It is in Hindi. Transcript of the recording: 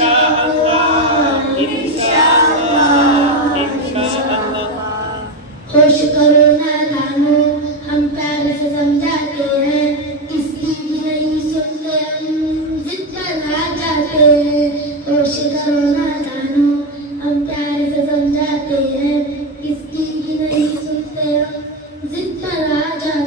इंशाअल्लाह इंशाअल्लाह इंशाअल्लाह। होश करो नादानो, हम प्यार से समझाते हैं, किसकी भी नहीं सुनते हम, जिद पर आ जाते हैं। होश करो नादानो, हम प्यार से समझाते हैं, किसकी भी नहीं सुनते हम, जिद पर आ जाते।